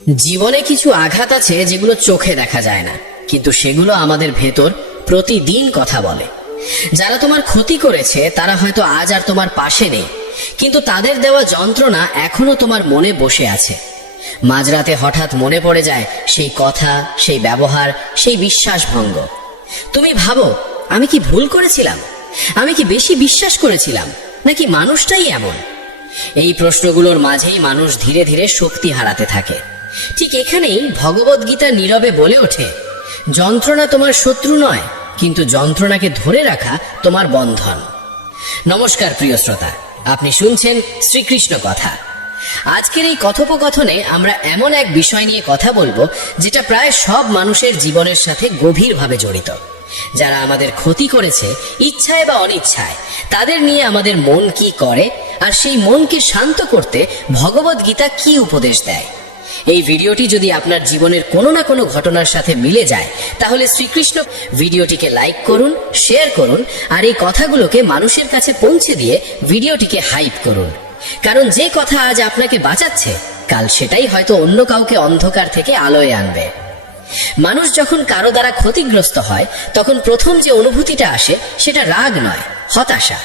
জীবনে কিছু আঘাত আছে যেগুলো চোখে দেখা যায় না, কিন্তু সেগুলো আমাদের ভেতর প্রতিদিন কথা বলে। যারা তোমার ক্ষতি করেছে তারা হয়তো আজ আর তোমার পাশে নেই, কিন্তু তাদের দেওয়া যন্ত্রণা এখনো তোমার মনে বসে আছে। মাঝরাতে হঠাৎ মনে পড়ে যায় সেই কথা, সেই ব্যবহার, সেই বিশ্বাসভঙ্গ। তুমি ভাবো, আমি কি ভুল করেছিলাম? আমি কি বেশি বিশ্বাস করেছিলাম, নাকি মানুষটাই এমন? এই প্রশ্নগুলোর মাঝেই মানুষ ধীরে ধীরে শক্তি হারাতে থাকে। ঠিক এখানেই ভগবদ্গীতা নীরবে বলে ওঠে, যন্ত্রণা তোমার শত্রু নয়, কিন্তু যন্ত্রণাকে ধরে রাখা তোমার বন্ধন। নমস্কার প্রিয় শ্রোতা, আপনি শুনছেন শ্রীকৃষ্ণ কথা। আজকের এই কথোপকথনে আমরা এমন এক বিষয় নিয়ে কথা বলবো যেটা প্রায় সব মানুষের জীবনের সাথে গভীরভাবে জড়িত। যারা আমাদের ক্ষতি করেছে, ইচ্ছায় বা অনিচ্ছায়, তাদের নিয়ে আমাদের মন কি করে, আর সেই মনকে শান্ত করতে ভগবদ্গীতা কি উপদেশ দেয়। এই ভিডিওটি যদি আপনার জীবনের কোনো না কোনো ঘটনার সাথে মিলে যায়, তাহলে শ্রীকৃষ্ণ ভিডিওটিকে লাইক করুন, শেয়ার করুন, আর এই কথাগুলোকে মানুষের কাছে পৌঁছে দিয়ে ভিডিওটিকে হাইপ করুন। কারণ যে কথা আজ আপনাকে বাঁচাচ্ছে, কাল সেটাই হয়তো অন্য কাউকে অন্ধকার থেকে আলোয় আনবে। মানুষ যখন কারো দ্বারা ক্ষতিগ্রস্ত হয়, তখন প্রথম যে অনুভূতিটা আসে সেটা রাগ নয়, হতাশা।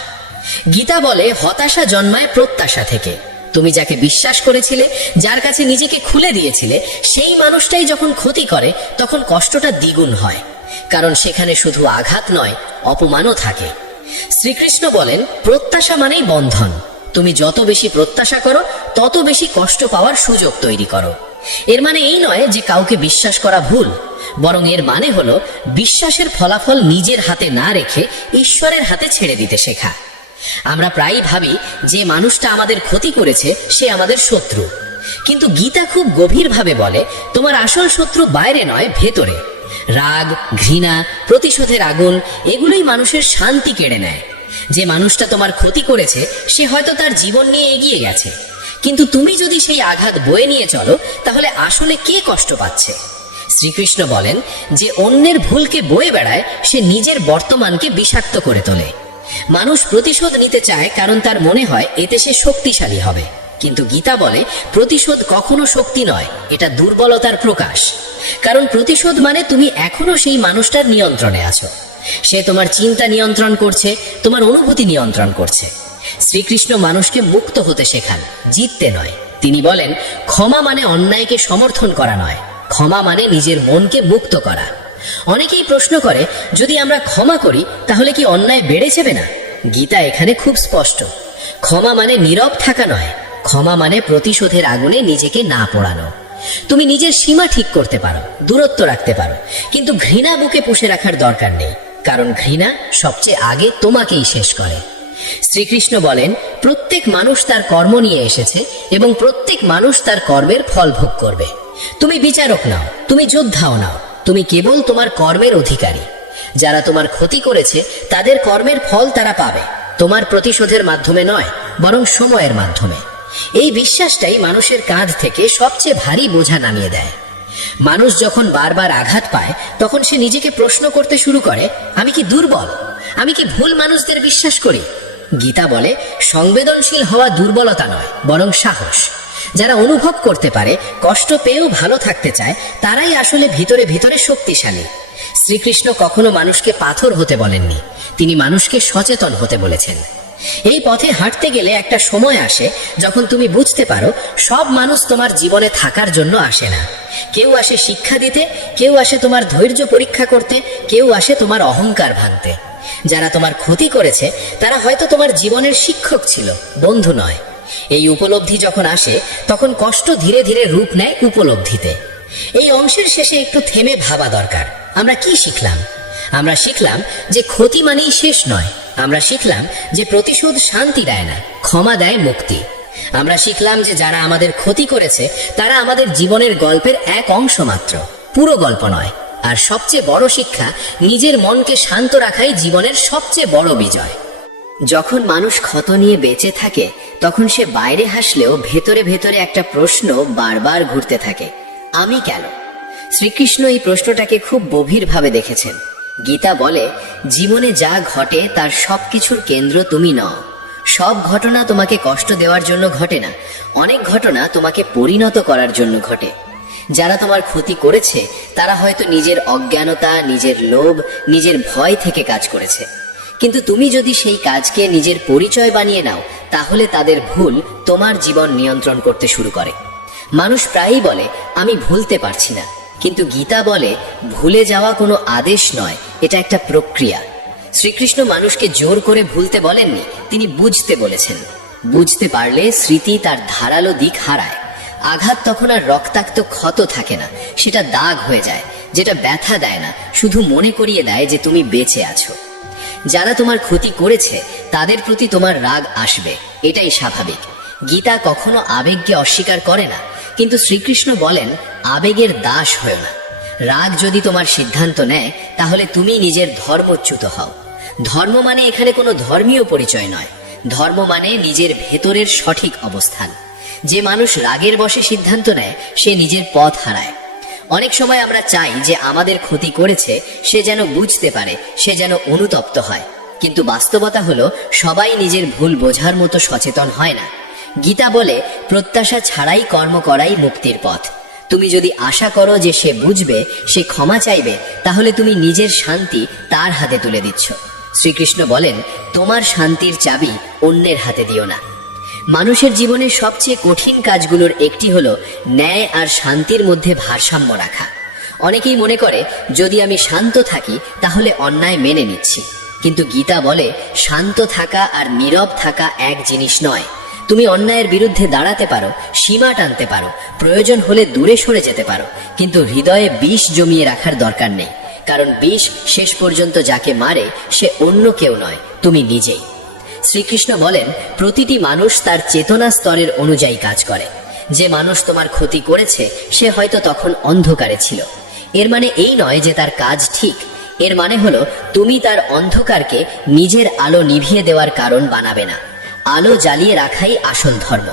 গীতা বলে, হতাশা জন্মায় প্রত্যাশা থেকে। তুমি যাকে বিশ্বাস করেছিলে, যার কাছে নিজেকে খুলে দিয়েছিলে, সেই মানুষটাই যখন ক্ষতি করে, তখন কষ্টটা দ্বিগুণ হয়। কারণ সেখানে শুধু আঘাত নয়, অপমানও থাকে। শ্রীকৃষ্ণ বলেন, প্রত্যাশা মানেই বন্ধন। তুমি যত বেশি প্রত্যাশা করো, তত বেশি কষ্ট পাওয়ার সুযোগ তৈরি করো। এর মানে এই নয় যে কাউকে বিশ্বাস করা ভুল, বরং এর মানে হলো বিশ্বাসের ফলাফল নিজের হাতে না রেখে ঈশ্বরের হাতে ছেড়ে দিতে শেখা। আমরা প্রায়ই ভাবি যে মানুষটা আমাদের ক্ষতি করেছে সে আমাদের শত্রু, কিন্তু গীতা খুব গভীরভাবে বলে, তোমার আসল শত্রু বাইরে নয়, ভেতরে। রাগ, ঘৃণা, প্রতিশোধের আগুন, এগুলোই মানুষের শান্তি কেড়ে নেয়। যে মানুষটা তোমার ক্ষতি করেছে সে হয়তো তার জীবন নিয়ে এগিয়ে গেছে, কিন্তু তুমি যদি সেই আঘাত বয়ে নিয়ে চলো, তাহলে আসলে কে কষ্ট পাচ্ছে? শ্রীকৃষ্ণ বলেন যে অন্যের ভুলকে বয়ে বেড়ায় সে নিজের বর্তমানকে বিষাক্ত করে তোলে। মানুষ প্রতিশোধ নিতে চায় কারণ তার মনে হয় এতে সে শক্তিশালী হবে, কিন্তু গীতা বলে প্রতিশোধ কখনো শক্তি নয়, এটা দুর্বলতার প্রকাশ। কারণ প্রতিশোধ মানে তুমি এখনো সেই মানুষটার নিয়ন্ত্রণে আছো। সে তোমার চিন্তা নিয়ন্ত্রণ করছে, তোমার অনুভূতি নিয়ন্ত্রণ করছে। শ্রীকৃষ্ণ মানুষকে মুক্ত হতে শেখান, জিততে নয়। তিনি বলেন, ক্ষমা মানে অন্যায়কে সমর্থন করা নয়, ক্ষমা মানে নিজের মনকে মুক্ত করা। অনেকেই প্রশ্ন করে, যদি আমরা ক্ষমা করি তাহলে কি অন্যায় বেড়ে যাবে না? গীতা এখানে খুব স্পষ্ট। ক্ষমা মানে নীরব থাকা নয়, ক্ষমা মানে প্রতিশোধের আগুনে নিজেকে না পোড়ানো। তুমি নিজের সীমা ঠিক করতে পারো, দূরত্ব রাখতে পারো, কিন্তু ঘৃণা বুকে পুষে রাখার দরকার নেই, কারণ ঘৃণা সবচেয়ে আগে তোমাকেই শেষ করে। শ্রীকৃষ্ণ বলেন, প্রত্যেক মানুষ তার কর্ম নিয়ে এসেছে এবং প্রত্যেক মানুষ তার কর্মের ফল ভোগ করবে। তুমি বিচারক নাও, তুমি যোদ্ধাও নাও, তুমি কেবল তোমার কর্মের অধিকারী। যারা তোমার ক্ষতি করেছে তাদের কর্মের ফল তারা পাবে, তোমার প্রতিশোধের মাধ্যমে নয়, বরং সময়ের মাধ্যমে। এই বিশ্বাসটাই মানুষের কাঁধ থেকে সবচেয়ে ভারী বোঝা নামিয়ে দেয়। মানুষ যখন বারবার আঘাত পায়, তখন সে নিজেকে প্রশ্ন করতে শুরু করে, আমি কি দুর্বল? আমি কি ভুল মানুষদের বিশ্বাস করি? গীতা বলে, সংবেদনশীল হওয়া দুর্বলতা নয়, বরং সাহস। যারা অনুভব করতে পারে, কষ্ট পেয়েও ভালো থাকতে চায়, তারাই আসলে ভিতরে ভিতরে শক্তিশালী। শ্রীকৃষ্ণ কখনো মানুষকে পাথর হতে বলেননি, তিনি মানুষকে সচেতন হতে বলেছেন। এই পথে হাঁটতে গেলে একটা সময় আসে যখন তুমি বুঝতে পারো, সব মানুষ তোমার জীবনে থাকার জন্য আসে না। কেউ আসে শিক্ষা দিতে, কেউ আসে তোমার ধৈর্য পরীক্ষা করতে, কেউ আসে তোমার অহংকার ভাঙতে। যারা তোমার ক্ষতি করেছে তারা হয়তো তোমার জীবনের শিক্ষক ছিল, বন্ধু নয়। এই উপলব্ধি যখন আসে, তখন কষ্ট ধীরে ধীরে রূপ নেয় উপলব্ধিতে। এই অংশের শেষে একটু থেমে ভাবা দরকার, আমরা কি শিখলাম? আমরা শিখলাম যে ক্ষতি মানেই শেষ নয়। আমরা শিখলাম যে প্রতিশোধ শান্তি দেয় না, ক্ষমা দেয় মুক্তি। আমরা শিখলাম যে যারা আমাদের ক্ষতি করেছে তারা আমাদের জীবনের গল্পের এক অংশ মাত্র, পুরো গল্প নয়। আর সবচেয়ে বড় শিক্ষা, নিজের মনকে শান্ত রাখাই জীবনের সবচেয়ে বড় বিজয়। যখন মানুষ ক্ষত নিয়ে বেঁচে থাকে, তখন সে বাইরে হাসলেও ভেতরে ভেতরে একটা প্রশ্ন বারবার ঘুরতে থাকে, আমি কেন? শ্রীকৃষ্ণ এই প্রশ্নটাকে খুব গভীরভাবে দেখেছেন। গীতা বলে, জীবনে যা ঘটে তার সবকিছুর কেন্দ্র তুমি নও। সব ঘটনা তোমাকে কষ্ট দেওয়ার জন্য ঘটে না, অনেক ঘটনা তোমাকে পরিণত করার জন্য ঘটে। যারা তোমার ক্ষতি করেছে তারা হয়তো নিজের অজ্ঞানতা, নিজের লোভ, নিজের ভয় থেকে কাজ করেছে। কিন্তু তুমি যদি সেই কাজকে নিজের পরিচয় বানিয়ে নাও, তাহলে তাদের ভুল তোমার জীবন নিয়ন্ত্রণ করতে শুরু করে। মানুষ প্রায়ই বলে আমি ভুলতে পারছি না, কিন্তু গীতা বলে ভুলে যাওয়া কোনো আদেশ নয়, এটা একটা প্রক্রিয়া। শ্রীকৃষ্ণ মানুষকে জোর করে ভুলতে বলেননি, তিনি বুঝতে বলেছেন। বুঝতে পারলে স্মৃতি তার ধারালো দিক হারায়। আঘাত তখন আর রক্তাক্ত ক্ষত থাকে না, সেটা দাগ হয়ে যায়, যেটা ব্যথা দেয় না, শুধু মনে করিয়ে দেয় যে তুমি বেঁচে আছো। যারা তোমার ক্ষতি করেছে তাদের প্রতি তোমার রাগ আসবে, এটাই স্বাভাবিক। গীতা কখনো আবেগকে অস্বীকার করে না, কিন্তু শ্রীকৃষ্ণ বলেন আবেগের দাস হও না। রাগ যদি তোমার সিদ্ধান্ত নেয়, তাহলে তুমি নিজের ধর্মচ্যুত হও। ধর্ম মানে এখানে কোনো ধর্মীয় পরিচয় নয়, ধর্ম মানে নিজের ভেতরের সঠিক অবস্থান। যে মানুষ রাগের বশে সিদ্ধান্ত নেয় সে নিজের পথ হারায়। অনেক সময় আমরা চাই যে আমাদের ক্ষতি করেছে সে যেন বুঝতে পারে, সে যেন অনুতপ্ত হয়, কিন্তু বাস্তবতা হলো সবাই নিজের ভুল বোঝার মতো সচেতন হয় না। গীতা বলে প্রত্যাশা ছাড়াই কর্ম করাই মুক্তির পথ। তুমি যদি আশা করো যে সে বুঝবে, সে ক্ষমা চাইবে, তাহলে তুমি নিজের শান্তি তার হাতে তুলে দিচ্ছ। শ্রীকৃষ্ণ বলেন তোমার শান্তির চাবি অন্যের হাতে দিও না। মানুষের জীবনের সবচেয়ে কঠিন কাজগুলোর একটি হলো ন্যায় আর শান্তির মধ্যে ভারসাম্য রাখা। অনেকেই মনে করে যদি আমি শান্ত থাকি তাহলে অন্যায় মেনে নিচ্ছি, কিন্তু গীতা বলে শান্ত থাকা আর নীরব থাকা এক জিনিস নয়। তুমি অন্যায়ের বিরুদ্ধে দাঁড়াতে পারো, সীমা টানতে পারো, প্রয়োজন হলে দূরে সরে যেতে পারো, কিন্তু হৃদয়ে বিষ জমিয়ে রাখার দরকার নেই, কারণ বিষ শেষ পর্যন্ত যাকে মারে সে অন্য কেউ নয়, তুমি নিজেই। শ্রীকৃষ্ণ বলেন প্রতিটি মানুষ তার চেতনা স্তরের অনুযায়ী কাজ করে। যে মানুষ তোমার ক্ষতি করেছে সে হয়তো তখন অন্ধকারে ছিল। এর মানে এই নয় যে তার কাজ ঠিক, এর মানে হলো তুমি তার অন্ধকারকে নিজের আলো নিভিয়ে দেওয়ার কারণ বানাবে না। আলো জ্বালিয়ে রাখাই আসল ধর্ম।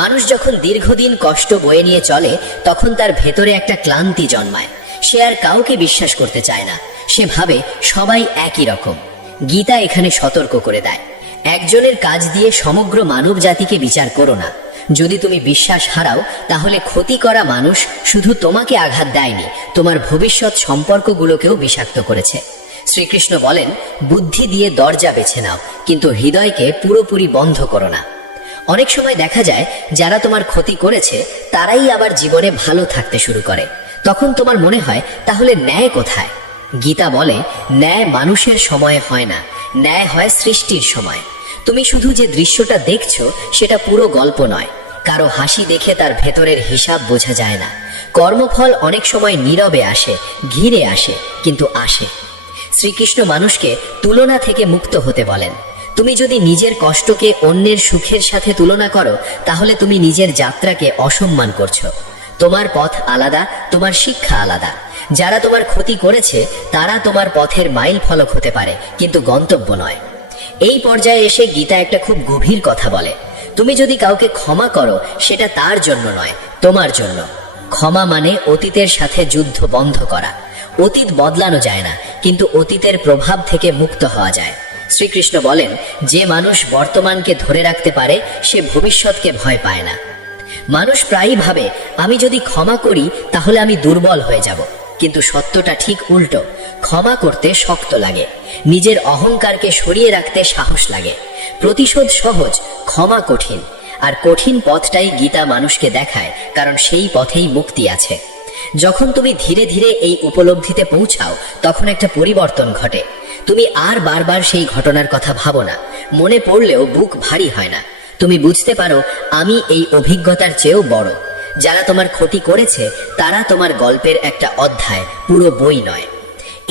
মানুষ যখন দীর্ঘদিন কষ্ট বয়ে নিয়ে চলে তখন তার ভেতরে একটা ক্লান্তি জন্মায়। সে আর কাউকে বিশ্বাস করতে চায় না, সে ভাবে সবাই একই রকম। গীতা এখানে সতর্ক করে দেয় একজনের কাজ দিয়ে সমগ্র মানব জাতিকে বিচার করো না। যদি তুমি বিশ্বাস হারাও তাহলে ক্ষতি করা মানুষ শুধু তোমাকে আঘাত দেয়নি, তোমার ভবিষ্যৎ সম্পর্কগুলোকেও বিষাক্ত করেছে। শ্রীকৃষ্ণ বলেন বুদ্ধি দিয়ে দরজা বেছে নাও, কিন্তু হৃদয়কে পুরোপুরি বন্ধ করো না। অনেক সময় দেখা যায় যারা তোমার ক্ষতি করেছে তারাই আবার জীবনে ভালো থাকতে শুরু করে। তখন তোমার মনে হয় তাহলে ন্যায় কোথায়? গীতা বলে ন্যায় মানুষের সময়ে হয় না, ন্যায় হয় সৃষ্টির সময়। তুমি শুধু যে দৃশ্যটা দেখছো সেটা পুরো গল্প নয়। কারো হাসি দেখে তার ভেতরের হিসাব বোঝা যায় না। কর্মফল অনেক সময় নীরবে আসে, ঘিরে আসে, কিন্তু আসে। শ্রীকৃষ্ণ মানুষকে তুলনা থেকে মুক্ত হতে বলেন। তুমি যদি নিজের কষ্টকে অন্যের সুখের সাথে তুলনা করো তাহলে তুমি নিজের যাত্রাকে অসম্মান করছো। তোমার পথ আলাদা, তোমার শিক্ষা আলাদা। যারা তোমার ক্ষতি করেছে তারা তোমার পথের মাইল ফলক হতে পারে, কিন্তু গন্তব্য নয়। এই পর্যায়ে এসে গীতা একটা খুব গভীর কথা বলে। তুমি যদি কাউকে ক্ষমা করো সেটা তার জন্য নয়, তোমার জন্য। ক্ষমা মানে অতীতের সাথে যুদ্ধ বন্ধ করা। অতীত বদলানো যায় না, কিন্তু অতীতের প্রভাব থেকে মুক্ত হওয়া যায়। শ্রীকৃষ্ণ বলেন যে মানুষ বর্তমানকে ধরে রাখতে পারে সে ভবিষ্যৎকে ভয় পায় না। মানুষ প্রায়ই ভাবে আমি যদি ক্ষমা করি তাহলে আমি দুর্বল হয়ে যাব, কিন্তু সত্যটা ঠিক উল্টো। ক্ষমা করতে শক্ত লাগে, নিজের অহংকারকে সরিয়ে রাখতে সাহস লাগে। প্রতিশোধ সহজ, ক্ষমা কঠিন। আর কঠিন পথটাই গীতা মানুষকে দেখায়, কারণ সেই পথেই মুক্তি আছে। যখন তুমি ধীরে ধীরে এই উপলব্ধিতে পৌঁছাও তখন একটা পরিবর্তন ঘটে। তুমি আর বারবার সেই ঘটনার কথা ভাবো না, মনে পড়লেও বুক ভারী হয় না। তুমি বুঝতে পারো আমি এই অভিজ্ঞতার চেয়েও বড়। যারা তোমার ক্ষতি করেছে তারা তোমার গল্পের একটা অধ্যায়, পুরো বই নয়।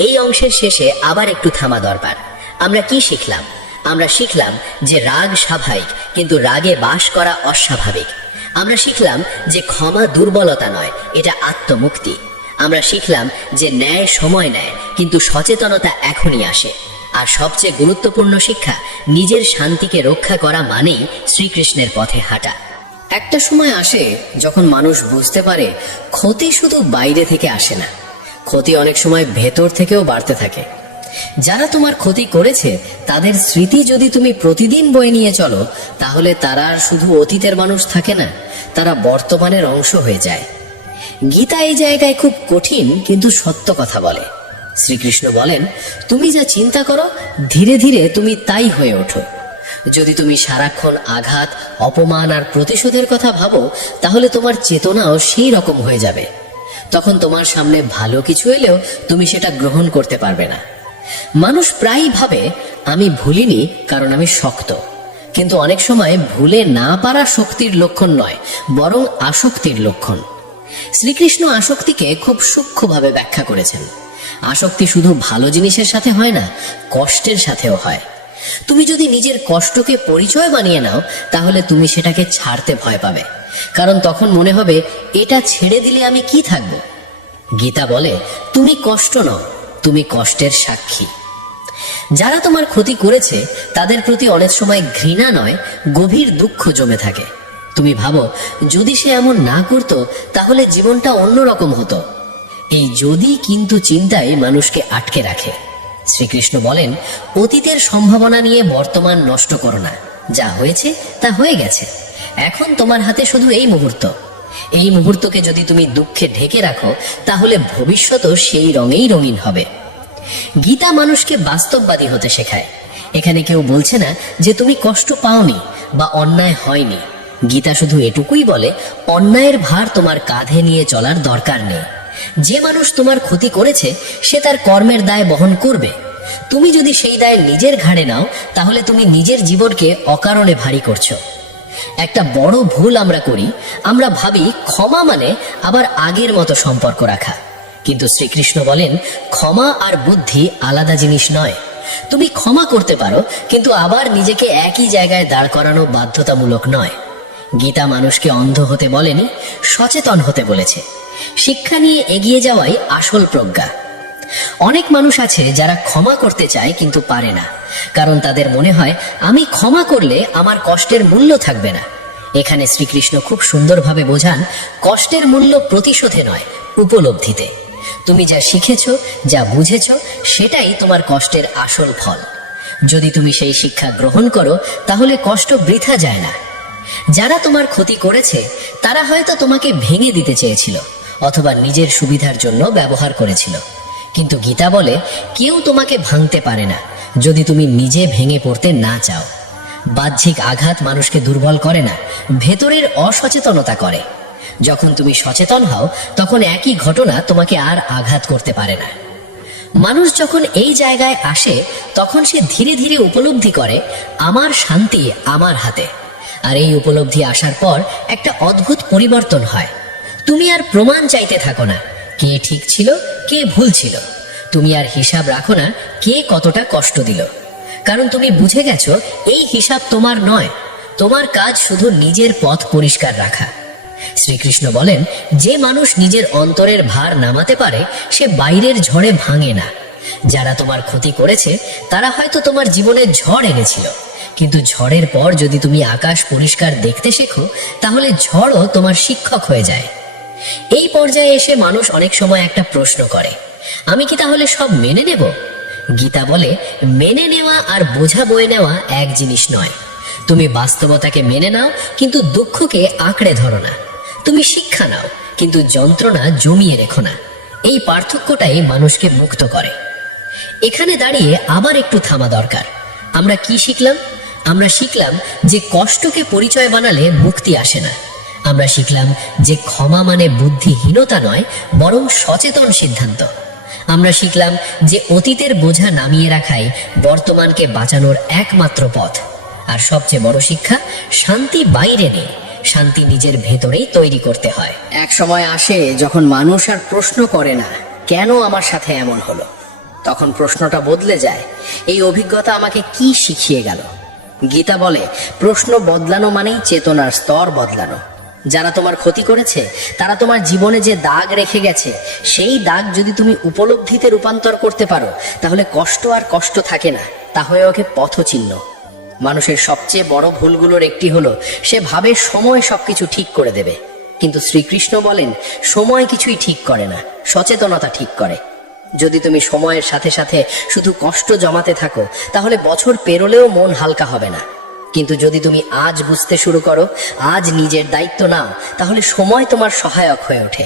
এই অংশের শেষে আবার একটু থামা দরকার। আমরা কি শিখলাম? আমরা শিখলাম যে রাগ স্বাভাবিক, কিন্তু রাগে বাস করা অস্বাভাবিক। আমরা শিখলাম যে ক্ষমা দুর্বলতা নয়, এটা আত্মমুক্তি। আমরা শিখলাম যে ন্যায় সময় নেয়, কিন্তু সচেতনতা এখনই আসে। আর সবচেয়ে গুরুত্বপূর্ণ শিক্ষা, নিজের শান্তিকে রক্ষা করা মানেই শ্রীকৃষ্ণের পথে হাঁটা। একটা সময় আসে যখন মানুষ বুঝতে পারে ক্ষতি শুধু বাইরে থেকে আসে না, ক্ষতি অনেক সময় ভেতর থেকেও বাড়তে থাকে। যারা তোমার ক্ষতি করেছে তাদের স্মৃতি যদি তুমি প্রতিদিন বয়ে নিয়ে চলো তাহলে তারা আর শুধু অতীতের মানুষ থাকে না, তারা বর্তমানের অংশ হয়ে যায়। গীতা এই জায়গায় খুব কঠিন কিন্তু সত্য কথা বলে। শ্রীকৃষ্ণ বলেন, তুমি যা চিন্তা করো ধীরে ধীরে তুমি তাই হয়ে ওঠো। যদি তুমি সারাক্ষণ আঘাত, অপমান আর প্রতিশোধের কথা ভাবো, তাহলে তোমার চেতনাও সেই রকম হয়ে যাবে। তখন তোমার সামনে ভালো কিছু এলেও তুমি সেটা গ্রহণ করতে পারবে না। মানুষ প্রায়ই ভাবে আমি ভুলিনি কারণ আমি শক্ত, কিন্তু অনেক সময় ভুলে না পারা শক্তির লক্ষণ নয়, বরং আসক্তির লক্ষণ। শ্রীকৃষ্ণ আসক্তিকে খুব সূক্ষ্মভাবে ব্যাখ্যা করেছেন। আসক্তি শুধু ভালো জিনিসের সাথে হয় না, কষ্টের সাথেও হয়। তুমি যদি নিজের কষ্টকে পরিচয় বানিয়ে নাও, তাহলে তুমি সেটাকে ছাড়তে ভয় পাবে, কারণ তখন মনে হবে এটা ছেড়ে দিলে আমি কি থাকবো। গীতা বলে, তুমি কষ্ট নও, তুমি কষ্টের সাক্ষী। যারা তোমার ক্ষতি করেছে তাদের প্রতি অনেক সময় ঘৃণা নয়, গভীর দুঃখ জমে থাকে। তুমি ভাবো যদি সে এমন না করতো তাহলে জীবনটা অন্যরকম হতো। এই যদি কিন্তু চিন্তায় মানুষকে আটকে রাখে। শ্রীকৃষ্ণ বলেন, অতীতের সম্ভাবনা নিয়ে বর্তমান নষ্ট করো না। যা হয়েছে তা হয়ে গেছে, এখন তোমার হাতে শুধু এই মুহূর্ত। এই মুহূর্তকে যদি তুমি দুঃখে ঢেকে রাখো, তাহলে ভবিষ্যৎও সেই রঙেই রঙিন হবে। গীতা মানুষকে বাস্তববাদী হতে শেখায়। এখানে কেউ বলছে না যে তুমি কষ্ট পাওনি বা অন্যায় হয়নি। গীতা শুধু এটুকুই বলে, অন্যায়ের ভার তোমার কাঁধে নিয়ে চলার দরকার নেই। যে মানুষ তোমার ক্ষতি করেছে সে তার কর্মের দায় বহন করবে। তুমি যদি সেই দায় নিজের ঘাড়ে নাও, তাহলে তুমি নিজের জীবনকে অকারণে ভারী করছো। একটা বড় ভুল আমরা করি, আমরা ভাবি ক্ষমা মানে আবার আগের মতো সম্পর্ক রাখা। কিন্তু শ্রীকৃষ্ণ বলেন, ক্ষমা আর বুদ্ধি আলাদা জিনিস নয়। তুমি ক্ষমা করতে পারো, কিন্তু আবার নিজেকে একই জায়গায় দাঁড় করানো বাধ্যতামূলক নয়। গীতা মানুষকে অন্ধ হতে বলেনি, সচেতন হতে বলেছে। শিক্ষা নিয়ে এগিয়ে যাওয়াই আসল প্রজ্ঞা। অনেক মানুষ আছে যারা ক্ষমা করতে চায় কিন্তু পারে না, কারণ তাদের মনে হয় আমি ক্ষমা করলে আমার কষ্টের মূল্য থাকবে না। এখানে শ্রীকৃষ্ণ খুব সুন্দরভাবে বোঝান, কষ্টের মূল্য প্রতিশোধে নয়, উপলব্ধিতে। তুমি যা শিখেছ, যা বুঝেছ, সেটাই তোমার কষ্টের আসল ফল। যদি তুমি সেই শিক্ষা গ্রহণ করো, তাহলে কষ্ট বৃথা যায় না। যারা তোমার ক্ষতি করেছে তারা হয়তো তোমাকে ভেঙে দিতে চেয়েছিল, অথবা নিজের সুবিধার জন্য ব্যবহার করেছিল। কিন্তু গীতা বলে, কেউ তোমাকে ভাঙতে পারে না যদি তুমি নিজে ভেঙে পড়তে না চাও। বাহ্যিক আঘাত মানুষকে দুর্বল করে না, ভেতরের অসচেতনতা করে। যখন তুমি সচেতন হও, তখন একই ঘটনা তোমাকে আর আঘাত করতে পারে না। মানুষ যখন এই জায়গায় আসে, তখন সে ধীরে ধীরে উপলব্ধি করে, আমার শান্তি আমার হাতে। আর এই উপলব্ধি আসার পর একটা অদ্ভুত পরিবর্তন হয়। তুমি আর প্রমাণ চাইতে থাকো না কে ঠিক ছিল, কে ভুল ছিল। তুমি আর হিসাব রাখো না কে কতটা কষ্ট দিল, কারণ তুমি বুঝে গেছো এই হিসাব তোমার নয়। তোমার কাজ শুধু নিজের পথ পরিষ্কার রাখা। শ্রীকৃষ্ণ বলেন, যে মানুষ নিজের অন্তরের ভার নামাতে পারে সে বাইরের ঝড়ে ভাঙে না। যারা তোমার ক্ষতি করেছে তারা হয়তো তোমার জীবনে ঝড় এনেছিল, কিন্তু ঝড়ের পর যদি তুমি আকাশ পরিষ্কার দেখতে শেখো, তাহলে ঝড়ও তোমার শিক্ষক হয়ে যায়। এই পর্যায়ে এসে মানুষ অনেক সময় একটা প্রশ্ন করে, আমি কি তাহলে সব মেনে নেব? গীতা বলে, মেনে নেওয়া আর বোঝা বয়ে নেওয়া এক জিনিস নয়। তুমি বাস্তবতাকে মেনে নাও, কিন্তু দুঃখকে আঁকড়ে ধরো না। তুমি শিক্ষা নাও, কিন্তু যন্ত্রণা জমিয়ে রেখো না। এই পার্থক্যটাই মানুষকে মুক্ত করে। এখানে দাঁড়িয়ে আবার একটু থামা দরকার। আমরা কি শিখলাম? আমরা শিখলাম যে কষ্টকে পরিচয় বানালে মুক্তি আসে না। আমরা শিখলাম যে ক্ষমা মানে বুদ্ধিহীনতা নয়, বরং সচেতন সিদ্ধান্ত। আমরা শিখলাম যে অতীতের বোঝা নামিয়ে রাখাই বর্তমানকে বাঁচানোর একমাত্র পথ। আর সবচেয়ে বড় শিক্ষা, শান্তি বাইরে নেই, শান্তি নিজের ভেতরেই তৈরি করতে হয়। এক সময় আসে যখন মানুষ আর প্রশ্ন করে না কেন আমার সাথে এমন হলো। তখন প্রশ্নটা বদলে যায়, এই অভিজ্ঞতা আমাকে কি শিখিয়ে গেল। গীতা বলে, প্রশ্ন বদলানো মানেই চেতনার স্তর বদলানো। যারা তোমার ক্ষতি করেছে তারা তোমার জীবনে যে দাগ রেখে গেছে, সেই দাগ যদি তুমি উপলব্ধিতে রূপান্তর করতে পারো, তাহলে কষ্ট আর কষ্ট থাকে না, তা হয়ে ওকে পথচিহ্ন। মানুষের সবচেয়ে বড় ভুলগুলোর একটি হলো সে ভাবে সময় সবকিছু ঠিক করে দেবে। কিন্তু শ্রীকৃষ্ণ বলেন, সময় কিছুই ঠিক করে না, সচেতনতা ঠিক করে। যদি তুমি সময়ের সাথে সাথে শুধু কষ্ট জমাতে থাকো, তাহলে বছর পেরোলেও মন হালকা হবে না। কিন্তু যদি তুমি আজ বুঝতে শুরু করো, আজ নিজের দায়িত্ব নাও, তাহলে সময় তোমার সহায়ক হয়ে ওঠে।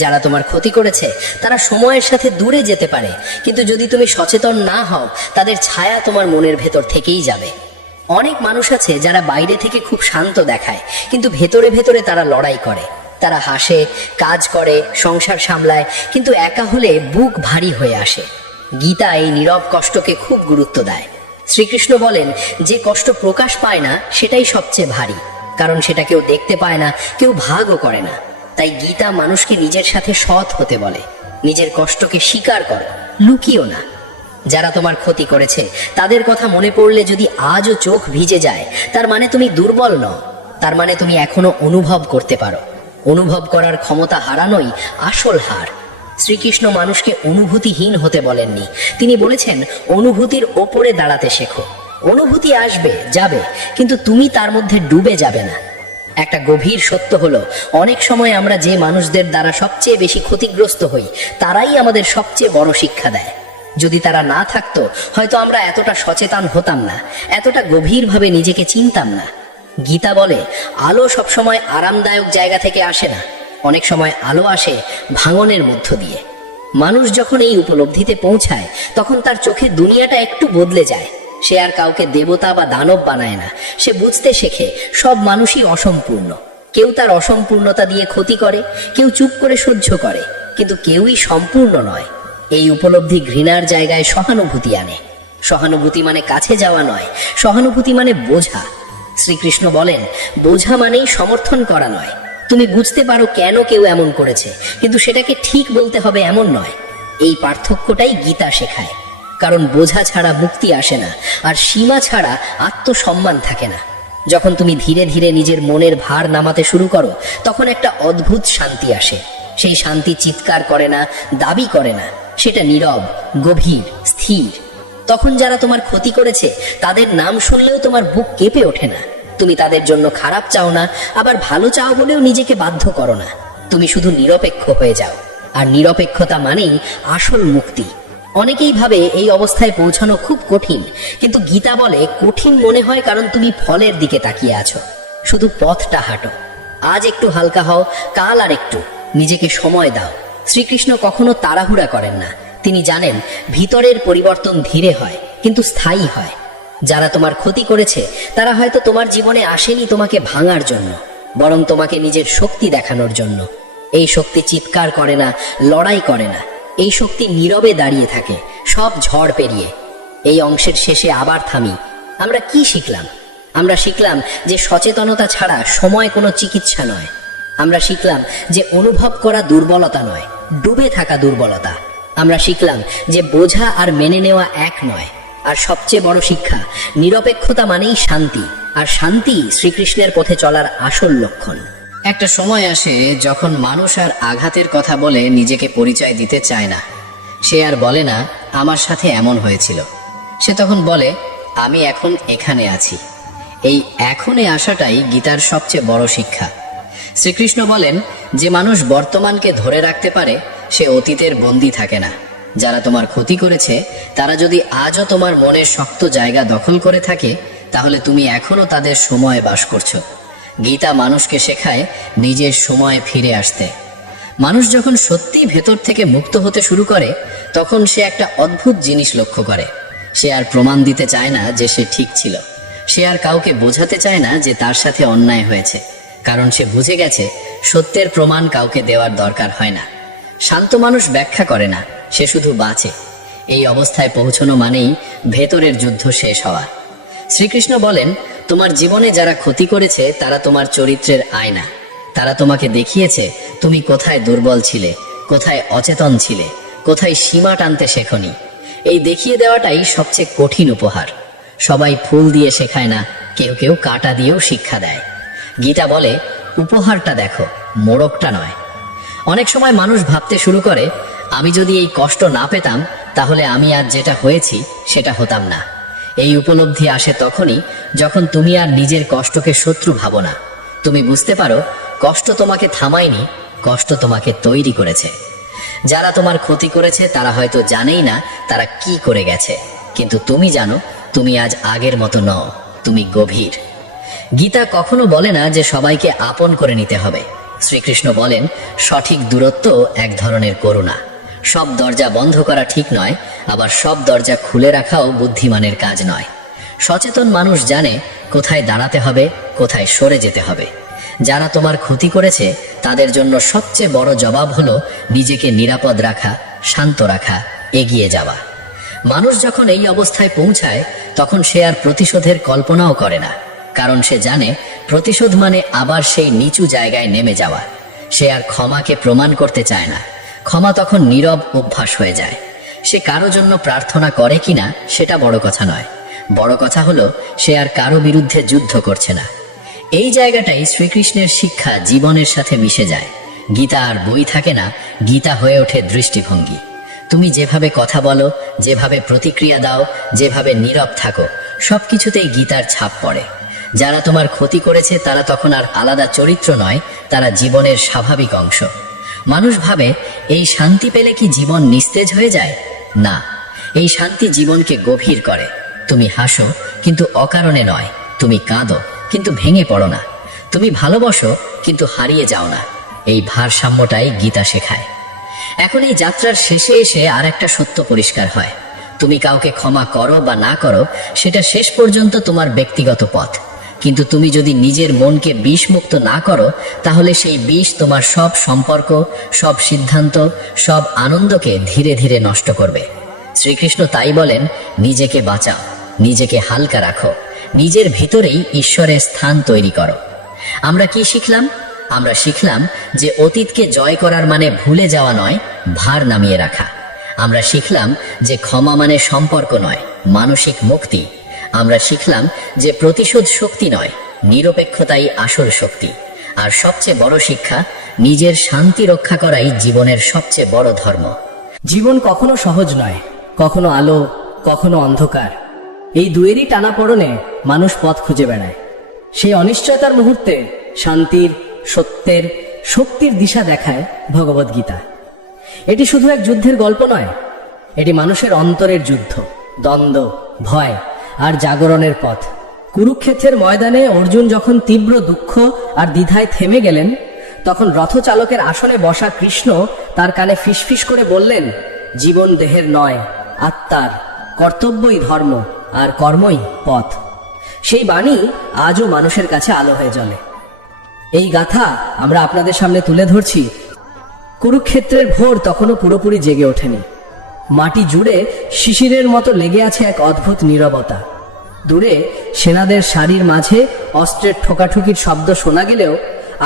যারা তোমার ক্ষতি করেছে তারা সময়ের সাথে দূরে যেতে পারে, কিন্তু যদি তুমি সচেতন না হও তাদের ছায়া তোমার মনের ভেতর থেকেই যাবে। অনেক মানুষ আছে যারা বাইরে থেকে খুব শান্ত দেখায়, কিন্তু ভেতরে ভেতরে তারা লড়াই করে। তারা হাসে, কাজ করে, সংসার সামলায়, কিন্তু একা হলে বুক ভারী হয়ে আসে। গীতা এই নীরব কষ্টকে খুব গুরুত্ব দেয়। শ্রীকৃষ্ণ বলেন, যে কষ্ট প্রকাশ পায় না সেটাই সবচেয়ে ভারী, কারণ সেটা কেউ দেখতে পায় না, কেউ ভাগও করে না। তাই গীতা মানুষকে নিজের সাথে সৎ হতে বলে। নিজের কষ্টকে স্বীকার করো, লুকিও না। যারা তোমার ক্ষতি করেছে তাদের কথা মনে পড়লে যদি আজও চোখ ভিজে যায়, তার মানে তুমি দুর্বল নও, তার মানে তুমি এখনো অনুভব করতে পারো। অনুভব করার ক্ষমতা হারানোই আসল হার। শ্রীকৃষ্ণ মানুষকে অনুভূতিহীন হতে বলেননি, তিনি বলেছেন অনুভূতির ওপরে দাঁড়াতে শেখো। অনুভূতি আসবে যাবে, কিন্তু তুমি তার মধ্যে ডুবে যাবে না। একটা গভীর সত্য হলো, অনেক সময় আমরা যে মানুষদের দ্বারা সবচেয়ে বেশি ক্ষতিগ্রস্ত হই তারাই আমাদের সবচেয়ে বড় শিক্ষা দেয়। যদি তারা না থাকতো হয়তো আমরা এতটা সচেতন হতাম না, এতটা গভীরভাবে নিজেকে চিনতাম না। গীতা বলে, আলো সবসময় আরামদায়ক জায়গা থেকে আসে না, অনেক সময় আলো আসে ভাঙনের মধ্য দিয়ে। মানুষ যখন এই উপলব্ধিতে পৌঁছায় তখন তার চোখে দুনিয়াটা একটু বদলে যায়। সে আর কাউকে দেবতা বা দানব বানায় না, সে বুঝতে শেখে সব মানুষই অসম্পূর্ণ। কেউ তার অসম্পূর্ণতা দিয়ে ক্ষতি করে, কেউ চুপ করে সহ্য করে, কিন্তু কেউই সম্পূর্ণ নয়। এই উপলব্ধি ঘৃণার জায়গায় সহানুভূতি আনে। সহানুভূতি মানে কাছে যাওয়া নয়, সহানুভূতি মানে বোঝা। শ্রীকৃষ্ণ বলেন, বোঝা মানেই সমর্থন করা নয়। তুমি বুঝতে পারো কেন কেউ এমন করেছে, কিন্তু সেটাকে ঠিক বলতে হবে এমন নয়। এই পার্থক্যটাই গীতা শেখায়। কারণ বোঝা ছাড়া মুক্তি আসে না, আর সীমা ছাড়া আত্মসম্মান থাকে না। যখন তুমি ধীরে ধীরে নিজের মনের ভার নামাতে শুরু করো তখন একটা অদ্ভুত শান্তি আসে। সেই শান্তি চিৎকার করে না, দাবি করে না, সেটা নীরব, গভীর, স্থির। তখন যারা তোমার ক্ষতি করেছে তাদের নাম শুনলেও তোমার বুক কেঁপে ওঠে না। তুমি তাদের জন্য খারাপ চাও না, আবার ভালো চাও বলেও নিজেকে বাধ্য করো না। তুমি শুধু নিরপেক্ষ হয়ে যাও, আর নিরপেক্ষতা মানেই আসল মুক্তি। অনেকেই ভাবে এই অবস্থায় পৌঁছানো খুব কঠিন, কিন্তু গীতা বলে কঠিন মনে হয় কারণ তুমি ফলের দিকে তাকিয়ে আছো। শুধু পথটা হাঁটো। আজ একটু হালকা হও, কাল আর একটু। নিজেকে সময় দাও। শ্রীকৃষ্ণ কখনো তাড়াহুড়া করেন না। তিনি জানেন ভিতরের পরিবর্তন ধীরে হয় কিন্তু স্থায়ী হয়। যারা তোমার ক্ষতি করেছে তারা হয়তো তোমার জীবনে আসেনি তোমাকে ভাঙার জন্য, বরং তোমাকে নিজের শক্তি দেখানোর জন্য। এই শক্তি চিৎকার করে না, লড়াই করে না। এই শক্তি নীরবে দাঁড়িয়ে থাকে, সব ঝড় পেরিয়ে। এই অংশের শেষে আবার থামি। আমরা কি শিখলাম? আমরা শিখলাম যে সচেতনতা ছাড়া সময় কোনো চিকিৎসা নয়। আমরা শিখলাম যে অনুভব করা দুর্বলতা নয়, ডুবে থাকা দুর্বলতা। আমরা শিখলাম যে বোঝা আর মেনে নেওয়া এক নয়। আর সবচেয়ে বড় শিক্ষা, নিরপেক্ষতা মানেই শান্তি, আর শান্তি শ্রীকৃষ্ণের পথে চলার আসল লক্ষণ। একটা সময় আসে যখন মানুষ আর আঘাতের কথা বলে নিজেকে পরিচয় দিতে চায় না। সে আর বলে না আমার সাথে এমন হয়েছিল। সে তখন বলে আমি এখন এখানে আছি। এই এখনে আসাটাই গীতার সবচেয়ে বড় শিক্ষা। শ্রীকৃষ্ণ বলেন, যে মানুষ বর্তমানকে ধরে রাখতে পারে সে অতীতের বন্দী থাকে না। যারা তোমার ক্ষতি করেছে তারা যদি আজও তোমার মনের শক্ত জায়গা দখল করে থাকে, তাহলে তুমি এখনো তাদের সময়ে বাস করছো। গীতা মানুষকে শেখায় নিজের সময়ে ফিরে আসতে। মানুষ যখন সত্যি ভেতর থেকে মুক্ত হতে শুরু করে তখন সে একটা অদ্ভুত জিনিস লক্ষ্য করে। সে আর প্রমাণ দিতে চায় না যে সে ঠিক ছিল। সে আর কাউকে বোঝাতে চায় না যে তার সাথে অন্যায় হয়েছে, কারণ সে বুঝে গেছে সত্যের প্রমাণ কাউকে দেওয়ার দরকার হয় না। শান্ত মানুষ ব্যাখ্যা করে না, সে শুধু বাঁচে। এই অবস্থায় পৌঁছানো মানেই ভেতরের যুদ্ধ শেষ হওয়া। শ্রীকৃষ্ণ বলেন, তোমার জীবনে যারা ক্ষতি করেছে তারা তোমার চরিত্রের আয়না। তারা তোমাকে দেখিয়েছে তুমি কোথায় দুর্বল ছিলে, কোথায় অচেতন ছিলে, কোথায় সীমা টানতে শেখনি। এই দেখিয়ে দেওয়াটাই সবচেয়ে কঠিন উপহার। সবাই ফুল দিয়ে শেখায় না, কেউ কেউ কাঁটা দিয়েও শিক্ষা দেয়। গীতা বলে, উপহারটা দেখো, মোড়কটা নয়। অনেক সময় মানুষ ভাবতে শুরু করে, আমি যদি এই কষ্ট না পেতাম তাহলে আমি আজ যেটা হয়েছি সেটা হতাম না। এই উপলব্ধি আসে তখনই যখন তুমি আর নিজের কষ্টকে শত্রু ভাবো না। তুমি বুঝতে পারো কষ্ট তোমাকে থামায়নি, কষ্ট তোমাকে তৈরি করেছে। যারা তোমার ক্ষতি করেছে তারা হয়তো জানেই না তারা কি করে গেছে, কিন্তু তুমি জানো তুমি আজ আগের মতো নও, তুমি গভীর। গীতা কখনো বলে না যে সবাইকে আপন করে নিতে হবে। শ্রীকৃষ্ণ বলেন, সঠিক দূরত্ব এক ধরনের করুণা। সব দরজা বন্ধ করা ঠিক নয়, আবার সব দরজা খুলে রাখাও বুদ্ধিমানের কাজ নয়। সচেতন মানুষ জানে কোথায় দাঁড়াতে হবে, কোথায় সরে যেতে হবে। যারা তোমার ক্ষতি করেছে তাদের জন্য সবচেয়ে বড় জবাব হলো নিজেকে নিরাপদ রাখা, শান্ত রাখা, এগিয়ে যাওয়া। মানুষ যখন এই অবস্থায় পৌঁছায় তখন সে আর প্রতিশোধের কল্পনাও করে না, কারণ সে জানে প্রতিশোধ মানে আবার সেই নিচু জায়গায় নেমে যাওয়া। সে আর ক্ষমাকে প্রমাণ করতে চায় না। ক্ষমা তখন নীরব অভ্যাস হয়ে যায়। সে কারো জন্য প্রার্থনা করে কিনা সেটা বড় কথা নয়, বড় কথা হলো সে আর কারো বিরুদ্ধে যুদ্ধ করছে না। এই জায়গাটাই শ্রীকৃষ্ণের শিক্ষা জীবনের সাথে মিশে যায়। গীতা আর বই থাকে না, গীতা হয়ে ওঠে দৃষ্টিভঙ্গি। তুমি যেভাবে কথা বলো, যেভাবে প্রতিক্রিয়া দাও, যেভাবে নীরব থাকো, সবকিছুতেই গীতার ছাপ পড়ে। যারা তোমার ক্ষতি করেছে তারা তখন আর আলাদা চরিত্র নয়, তারা জীবনের স্বাভাবিক অংশ। মানুষ ভাবে এই শান্তি পেলে কি জীবন নিস্তেজ হয়ে যায়? না, এই শান্তি জীবনকে গভীর করে। তুমি হাসো কিন্তু অকারণে নয়, তুমি কাঁদো কিন্তু ভেঙে পড়ো না, তুমি ভালোবাসো কিন্তু হারিয়ে যাও না। এই ভারসাম্যটাই গীতা শেখায়। এখন এই যাত্রার শেষে এসে আর একটা সত্য পরিষ্কার হয়। তুমি কাউকে ক্ষমা করো বা না করো, সেটা শেষ পর্যন্ত তোমার ব্যক্তিগত পথ। কিন্তু তুমি যদি নিজের মনকে বিষমুক্ত না করো, তাহলে সেই বিষ তোমার সব সম্পর্ক, সব সিদ্ধান্ত, সব আনন্দকে ধীরে ধীরে নষ্ট করবে। শ্রীকৃষ্ণ তাই বলেন, নিজেকে বাঁচাও, নিজেকে হালকা রাখো, নিজের ভিতরেই ঈশ্বরের স্থান তৈরি করো। আমরা কি শিখলাম? আমরা শিখলাম যে অতীতকে জয় করার মানে ভুলে যাওয়া নয়, ভার নামিয়ে রাখা। আমরা শিখলাম যে ক্ষমা মানে সম্পর্ক নয়, মানসিক মুক্তি। আমরা শিখলাম যে প্রতিশোধ শক্তি নয়, নিরপেক্ষতাই আসল শক্তি। আর সবচেয়ে বড় শিক্ষা, নিজের শান্তি রক্ষা করাই জীবনের সবচেয়ে বড় ধর্ম। জীবন কখনো সহজ নয়, কখনো আলো, কখনো অন্ধকার। এই দুয়েরই টানাপোড়েনে মানুষ পথ খুঁজে বেড়ায়। সেই অনিশ্চয়তার মুহূর্তে শান্তির, সত্যের, শক্তির দিশা দেখায় ভগবদ্গীতা। এটি শুধু এক যুদ্ধের গল্প নয়, এটি মানুষের অন্তরের যুদ্ধ, দ্বন্দ্ব, ভয় আর জাগরণের পথ। কুরুক্ষেত্রের ময়দানে অর্জুন যখন তীব্র দুঃখ আর দ্বিধায় থেমে গেলেন, তখন রথচালকের আসনে বসা কৃষ্ণ তার কানে ফিসফিস করে বললেন, জীবন দেহের নয়, আত্মার, কর্তব্যই ধর্ম আর কর্মই পথ। সেই বাণী আজও মানুষের কাছে আলো হয়ে জ্বলে। এই গাথা আমরা আপনাদের সামনে তুলে ধরছি। কুরুক্ষেত্রের ভোর তখনও পুরোপুরি জেগে ওঠেনি। মাটি জুড়ে শিশিরের মতো লেগে আছে এক অদ্ভুত নীরবতা। দূরে সেনাদের সারির মাঝে অস্ত্রের ঠোকাঠুকির শব্দ শোনা গেলেও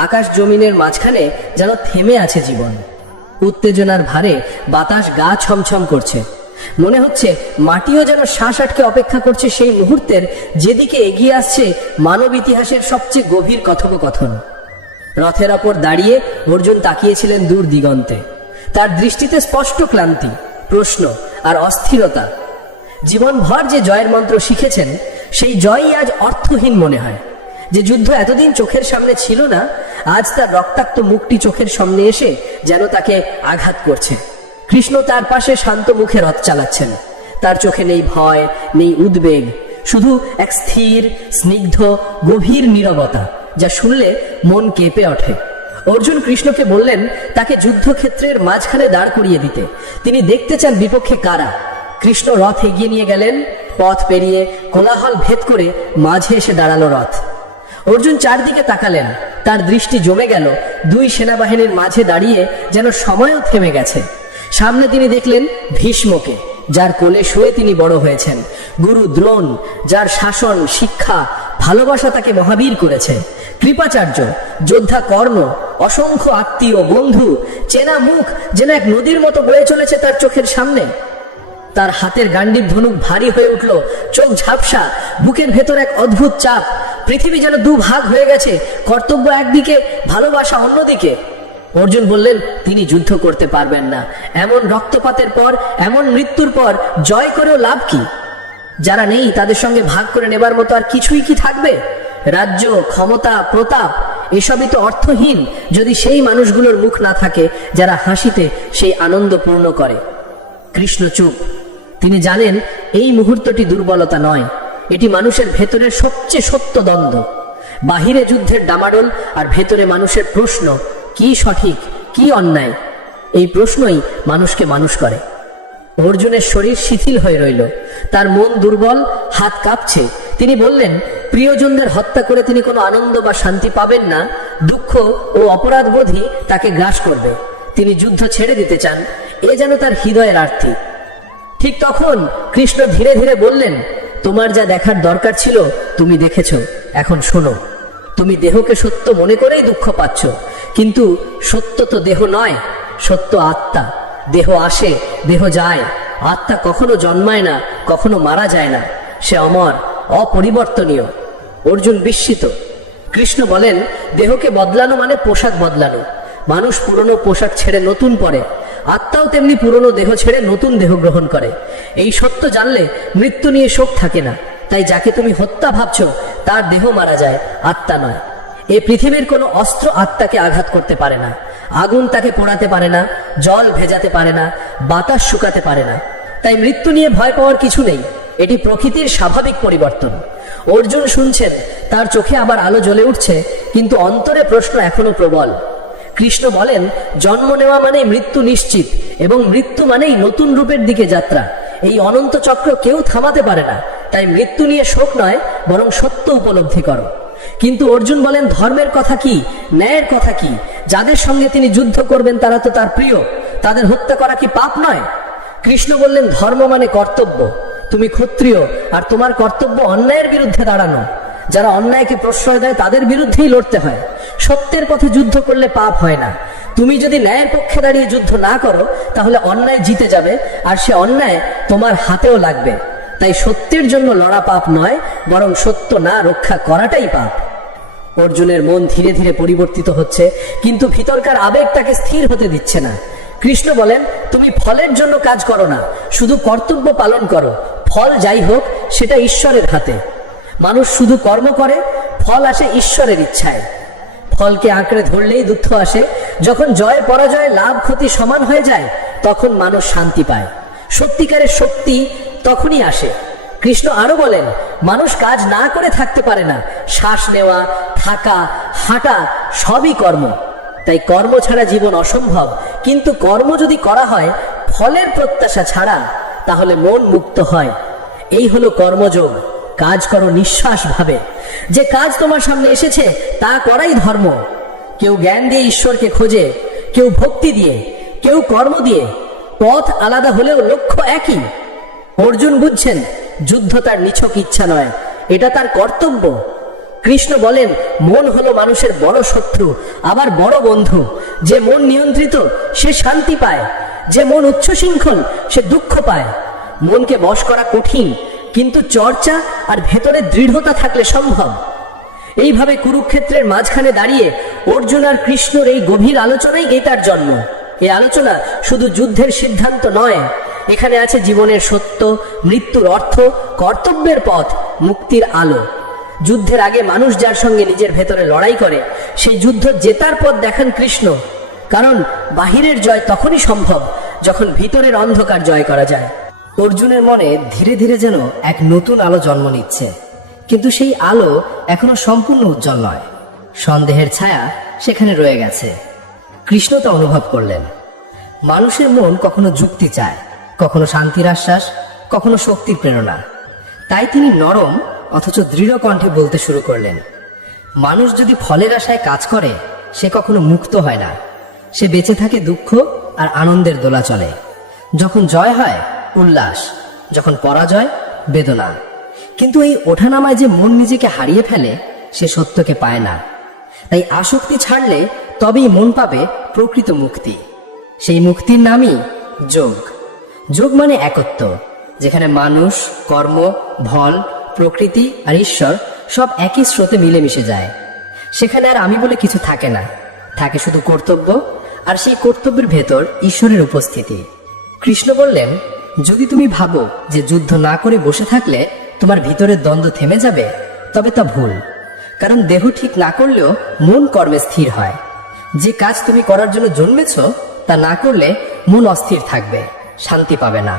আকাশ জমিনের মাঝখানে যেন থেমে আছে জীবন। উত্তেজনার ভারে বাতাস গা ছমছম করছে। মনে হচ্ছে মাটিও যেন শ্বাস আটকে অপেক্ষা করছে সেই মুহূর্তের যেদিকে এগিয়ে আসছে মানব ইতিহাসের সবচেয়ে গভীর কথোপকথন। রথের ওপর দাঁড়িয়ে অর্জুন তাকিয়েছিলেন দূর দিগন্তে। তার দৃষ্টিতে স্পষ্ট ক্লান্তি, প্রশ্ন আর অস্থিরতা। জীবনভর যে জয়ের মন্ত্র শিখেছেন, সেই জয়ই আজ অর্থহীন মনে হয়। যে যুদ্ধ এতদিন চোখের সামনে ছিল না, আজ তার রক্তাক্ত মুখটি চোখের সামনে এসে যেন তাকে আঘাত করছে। কৃষ্ণ তার পাশে শান্ত মুখে রথ চালাচ্ছেন। তার চোখে নেই ভয়, নেই উদ্বেগ, শুধু এক স্থির, স্নিগ্ধ, গভীর নীরবতা, যা শুনলে মন কেঁপে ওঠে। অর্জুন কৃষ্ণকে বললেন তাকে যুদ্ধক্ষেত্রের মাঝখানে দাঁড় করিয়ে দিতে। তিনি দেখতে চান বিপক্ষে কারা। কৃষ্ণ রথ এগিয়ে নিয়ে গেলেন। পথ পেরিয়ে কোলাহল ভেদ করে মাঝে এসে দাঁড়ালো রথ। অর্জুন চারদিকে তাকালেন। তার দৃষ্টি জমে গেল দুই সেনাবাহিনীর মাঝে দাঁড়িয়ে, যেন সময়ও থেমে গেছে। সামনে তিনি দেখলেন ভীষ্মকে, যার কোলে শুয়ে তিনি বড় হয়েছেন। গুরু দ্রোণ, যার শাসন, শিক্ষা, ভালোবাসা তাকে মহাবীর করেছে। কৃপাচার্য, যোদ্ধা কর্ণ, অসংখ্য আত্মীয়, বন্ধু, চেনা মুখ যেন এক নদীর মতো বয়ে চলেছে তার চোখের সামনে। তার হাতের গান্ডীব ধনুক ভারী হয়ে উঠল, চোখ ঝাপসা, বুকের ভেতর এক অদ্ভুত চাপ। পৃথিবী যেন দুভাগ হয়ে গেছে, কর্তব্য একদিকে, ভালোবাসা অন্যদিকে। অর্জুন বললেন তিনি যুদ্ধ করতে পারবেন না। এমন রক্তপাতের পর, এমন মৃত্যুর পর জয় করেও লাভ কি? যারা নেই তাদের সঙ্গে ভাগ করে নেবার মতো আর কিছুই কি থাকবে? রাজ্য, ক্ষমতা, প্রতাপ, এসবই তো অর্থহীন যদি সেই মানুষগুলোর মুখ না থাকে যারা হাসিতে সেই আনন্দ পূর্ণ করে। কৃষ্ণ চুপ। তিনি জানেন এই মুহূর্তটি দুর্বলতা নয়, এটি মানুষের ভেতরের সবচেয়ে সত্য দ্বন্দ্ব। বাহিরে যুদ্ধের ডামাডোল আর ভেতরে মানুষের প্রশ্ন, কি সঠিক কি অন্যায়, এই প্রশ্নই মানুষকে মানুষ করে। অর্জুনের শরীর শিথিল হয়ে রইল, তার মন দুর্বল, হাত কাঁপছে। তিনি বললেন, প্রিয়জনদের হত্যা করে তিনি কোনো আনন্দ বা শান্তি পাবেন না, দুঃখ ও অপরাধবোধই তাকে গ্রাস করবে। তিনি যুদ্ধ ছেড়ে দিতে চান, এ যেন তার হৃদয়ের আর্তি। ঠিক তখন কৃষ্ণ ধীরে ধীরে বললেন, তোমার যা দেখার দরকার ছিল তুমি দেখেছ, এখন শোনো। তুমি দেহকে সত্য মনে করেই দুঃখ পাচ্ছ, কিন্তু সত্য তো দেহ নয়, সত্য আত্মা। দেহ আসে, দেহ যায়, আত্মা কখনো জন্মায় না, কখনো মারা যায় না, সে অমর, অপরিবর্তনীয়। অর্জুন বিস্মিত। কৃষ্ণ বলেন, দেহকে বদলানো মানে পোশাক বদলানো। মানুষ পুরনো পোশাক ছেড়ে নতুন পরে, আত্মাও তেমনি পুরনো দেহ ছেড়ে নতুন দেহ গ্রহণ করে। এই সত্য জানলে মৃত্যু নিয়ে শোক থাকে না। তাই যাকে তুমি হত্যা ভাবছ তার দেহ মারা যায়, আত্মা নয়। এই পৃথিবীর কোনো অস্ত্র আত্মাকে আঘাত করতে পারে না, আগুন তাকে পোড়াতে পারে না, জল ভেজাতে পারে না, বাতাস শুকাতে পারে না। তাই মৃত্যু নিয়ে ভয় পাওয়ার কিছু নেই, এটি প্রকৃতির স্বাভাবিক পরিবর্তন। অর্জুন শুনছেন, তার চোখে আবার আলো জ্বলে উঠছে, কিন্তু অন্তরে প্রশ্ন এখনো প্রবল। কৃষ্ণ বলেন, জন্ম নেওয়া মানেই মৃত্যু নিশ্চিত, এবং মৃত্যু মানেই নতুন রূপের দিকে যাত্রা। এই অনন্ত চক্র কেউ থামাতে পারে না। তাই মৃত্যু নিয়ে শোক নয়, বরং সত্য উপলব্ধি করো। কিন্তু অর্জুন বলেন, ধর্মের কথা কি, ন্যায়ের কথা কি? যাদের সঙ্গে তিনি যুদ্ধ করবেন তারা তো তার প্রিয়, তাদের হত্যা করা কি পাপ নয়? কৃষ্ণ বললেন, ধর্ম মানে কর্তব্য। তুমি ক্ষত্রিয়, আর তোমার কর্তব্য অন্যায়ের বিরুদ্ধে দাঁড়ানো। যারা অন্যায়কে প্রশ্রয় দেয় তাদের বিরুদ্ধেই লড়তে হয়। সত্যের পথে যুদ্ধ করলে পাপ হয় না। তুমি যদি ন্যায়ের পক্ষে দাঁড়িয়ে যুদ্ধ না করো, তাহলে অন্যায় জিতে যাবে, আর সে অন্যায় তোমার হাতেও লাগবে। তাই সত্যের জন্য লড়া পাপ নয়, বরং সত্য না রক্ষা করাটাই পাপ। অর্জুনের মন ধীরে ধীরে পরিবর্তিত হচ্ছে, কিন্তু ভিতরকার আবেগ তাকে স্থির হতে দিচ্ছে না। কৃষ্ণ বলেন, তুমি ফলের জন্য কাজ করো না, শুধু কর্তব্য পালন করো। ফল যাই হোক, সেটা ঈশ্বরের হাতে। মানুষ শুধু কর্ম করে, ফল আসে ঈশ্বরের ইচ্ছায়। ফলকে আঁকড়ে ধরলেই দুঃখ আসে। যখন জয় পরাজয়, লাভ ক্ষতি সমান হয়ে যায়, তখন মানুষ শান্তি পায়। সত্যিকারের শক্তি তখনই আসে। কৃষ্ণ আরো বলেন, মানুষ কাজ না করে থাকতে পারে না। শ্বাস নেওয়া, থাকা, হাঁটা সবই কর্ম। তাই কর্ম ছাড়া জীবন অসম্ভব। কিন্তু কর্ম যদি করা হয় ফলের প্রত্যাশা ছাড়া, তাহলে মন মুক্ত হয়। এই হলো কর্মযোগ। কাজ করো নিঃশ্বাস ভাবে। যে কাজ তোমার সামনে এসেছে তা করাই ধর্ম। কেউ জ্ঞান দিয়ে ঈশ্বরকে খোঁজে, কেউ ভক্তি দিয়ে, কেউ কর্ম দিয়ে। পথ আলাদা হলেও লক্ষ্য একই। অর্জুন বুঝছেন, যুদ্ধ তার নিছক ইচ্ছা নয়, এটা তার কর্তব্য। কৃষ্ণ বলেন, মন হলো মানুষের বড় শত্রু, আবার বড় বন্ধু। যে মন নিয়ন্ত্রিত সে শান্তি পায়, যে মন উচ্ছৃঙ্খল সে দুঃখ পায়। মনকে বশ করা কঠিন, কিন্তু চর্চা আর ভেতরে দৃঢ়তা থাকলে সম্ভব। এইভাবে কুরুক্ষেত্রের মাঝখানে দাঁড়িয়ে অর্জুন আর কৃষ্ণর এই গভীর আলোচনাই গীতার জন্ম। এই আলোচনা শুধু যুদ্ধের সিদ্ধান্ত নয়, এখানে আছে জীবনের সত্য, মৃত্যুর অর্থ, কর্তব্যের পথ, মুক্তির আলো। যুদ্ধের আগে মানুষ যার সঙ্গে নিজের ভেতরে লড়াই করে, সেই যুদ্ধ জেতার পথ দেখান কৃষ্ণ। কারণ বাহিরের জয় তখনই সম্ভব যখন ভিতরের অন্ধকার জয় করা যায়। অর্জুনের মনে ধীরে ধীরে যেন এক নতুন আলো জন্ম নিচ্ছে, কিন্তু সেই আলো এখনো সম্পূর্ণ উজ্জ্বল নয়। সন্দেহের ছায়া সেখানে রয়ে গেছে। কৃষ্ণ তা অনুভব করলেন। মানুষের মন কখনো যুক্তি চায়, কখনো শান্তির আশ্বাস, কখনো শক্তির প্রেরণা। তাই তিনি নরম অথচ দৃঢ় কণ্ঠে বলতে শুরু করলেন, মানুষ যদি ফলের আশায় কাজ করে সে কখনো মুক্ত হয় না। সে বেঁচে থাকে দুঃখ আর আনন্দের দোলাচলে। যখন জয় হয় উল্লাস, যখন পরাজয় বেদনা। কিন্তু এই ওঠানামায় যে মন নিজেকে হারিয়ে ফেলে সে সত্যকে পায় না। তাই আসক্তি ছাড়লে তবেই মন পাবে প্রকৃত মুক্তি। সেই মুক্তির নামই যোগ। যোগ মানে একত্ব, যেখানে মানুষ, কর্ম, ফল, প্রকৃতি আর ঈশ্বর সব একই স্রোতে মিলেমিশে যায়। সেখানে আর আমি বলে কিছু থাকে না, থাকে শুধু কর্তব্য, আর সেই কর্তব্যের ভেতর ঈশ্বরের উপস্থিতি। কৃষ্ণ বললেন, যদি তুমি ভাবো যে যুদ্ধ না করে বসে থাকলে তোমার ভিতরের দ্বন্দ্ব থেমে যাবে, তবে তা ভুল। কারণ দেহ ঠিক না করলেও মন কর্মে স্থির হয়। যে কাজ তুমি করার জন্য জন্মেছ তা না করলে মন অস্থির থাকবে, শান্তি পাবে না।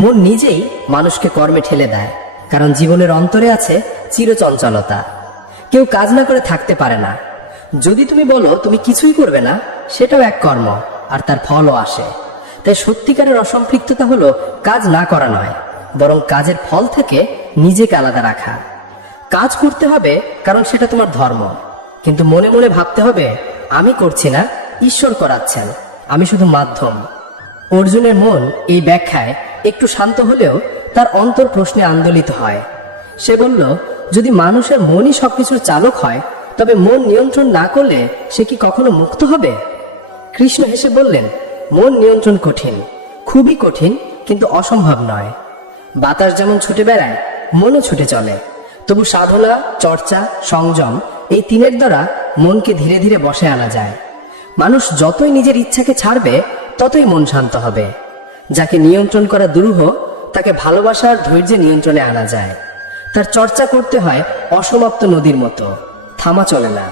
মন নিজেই মানুষকে কর্মে ঠেলে দেয়, কারণ জীবনের অন্তরে আছে চিরচঞ্চলতা। কেউ কাজ না করে থাকতে পারে না। যদি তুমি বলো তুমি কিছুই করবে না, সেটাও এক কর্ম, আর তার ফলও আসে। তাই সত্যিকারের অসম্পৃক্ততা হলো কাজ না করা নয়, বরং কাজের ফল থেকে নিজেকে আলাদা রাখা। কাজ করতে হবে কারণ সেটা তোমার ধর্ম, কিন্তু মনে মনে ভাবতে হবে আমি করছি না, ঈশ্বর করাচ্ছেন, আমি শুধু মাধ্যম। অর্জুনের মন এই ব্যাখ্যায় একটু শান্ত হলেও তার অন্তর প্রশ্নে আন্দোলিত হয়। সে বলল, যদি মানুষের মনই সবকিছুর চালক হয়, তবে মন নিয়ন্ত্রণ না করলে সে কি কখনো মুক্ত হবে? কৃষ্ণ হেসে বললেন, মন নিয়ন্ত্রণ কঠিন, খুবই কঠিন, কিন্তু অসম্ভব নয়। বাতাস যেমন ছুটে বেড়ায়, মনও ছুটে চলে। তবু সাধনা, চর্চা, সংযম এই তিনের দ্বারা মনকে ধীরে ধীরে বশে আনা যায়। মানুষ যতই নিজের ইচ্ছাকে ছাড়বে, ততই মন শান্ত হবে। যাকে নিয়ন্ত্রণ করা দুরূহ, তাকে ভালোবাসা আর ধৈর্যে নিয়ন্ত্রণে আনা যায়। তার চর্চা করতে হয় অসমাপ্ত নদীর মতো, থামা চলে না।